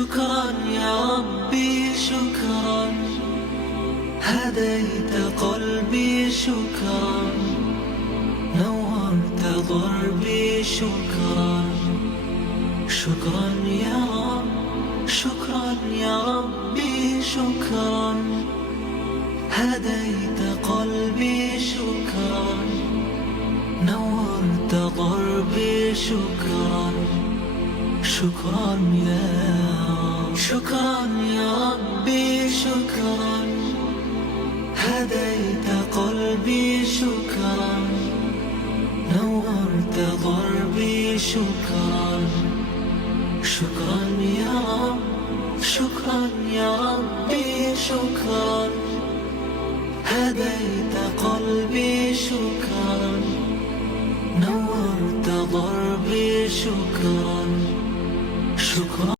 شكرا يا ربي شكرا، هديت قلبي شكرا، نورت ضربي شكرا. شكرا يا رب، شكرا يا ربي شكرا، هديت قلبي شكرا، نورت ضربي شكرا. شكرا يا رب، شكرا يا ربي شكرا، هديت قلبي شكرا، نورت ضربي شكرا. شكرا يا رب، شكرا يا ربي شكرا، هديت قلبي شكرا، نورت ضربي